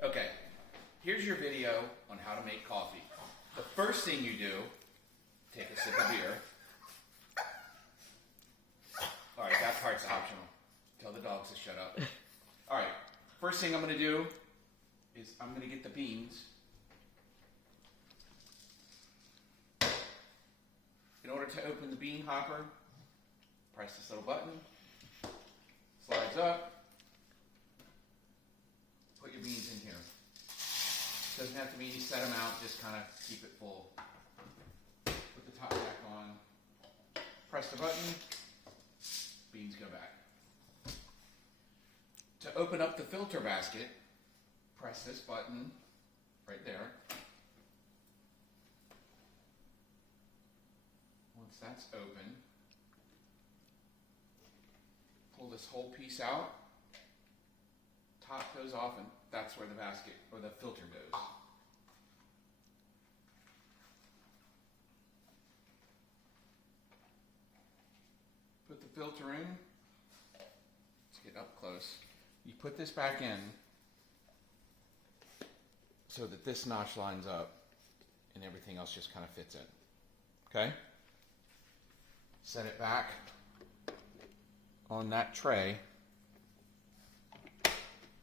Okay, here's your video on how to make coffee. The first thing you do, take a sip of beer. Alright, that part's optional. Tell the dogs to shut up. Alright, first thing I'm going to do is I'm going to get the beans. In order to open the bean hopper, press this little button, slides up, put your beans in here. Doesn't have to be any set amount, just kind of keep it full. Put the top back on, press the button, beans go back. To open up the filter basket, press this button right there. Once that's open, pull this whole piece out, top goes off, and that's where the basket or the filter goes. Put the filter in. Let's get up close. You put this back in so that this notch lines up and everything else just kind of fits in. Okay? Set it back on that tray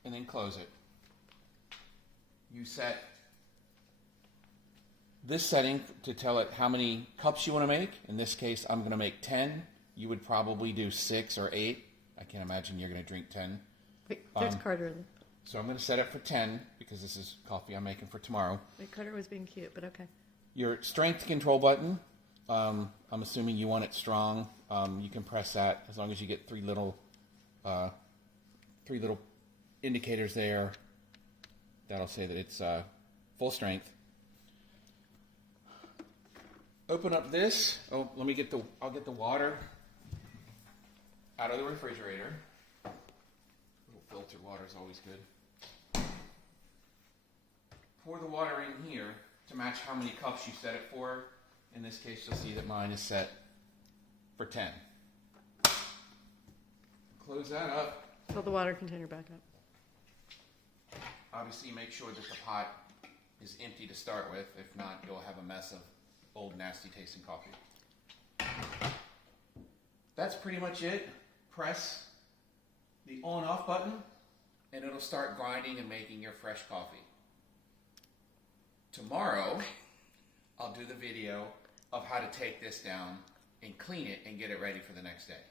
and then close it. You set this setting to tell it how many cups you want to make. In this case, I'm going to make 10. You would probably do 6 or 8. I can't imagine you're going to drink 10. Wait, there's Carter. So I'm going to set it for 10 because this is coffee I'm making for tomorrow. Wait, Carter was being cute, but okay. Your strength control button, I'm assuming you want it strong. You can press that as long as you get three little indicators there. That'll say that it's full strength. Open up this. Oh, I'll get the water out of the refrigerator. A little filtered water is always good. Pour the water in here to match how many cups you set it for. In this case, you'll see that mine is set for 10. Close that up. Fill the water container back up. Obviously, make sure that the pot is empty to start with. If not, you'll have a mess of old, nasty tasting coffee. That's pretty much it. Press the on-off button, and it'll start grinding and making your fresh coffee. Tomorrow, I'll do the video of how to take this down and clean it and get it ready for the next day.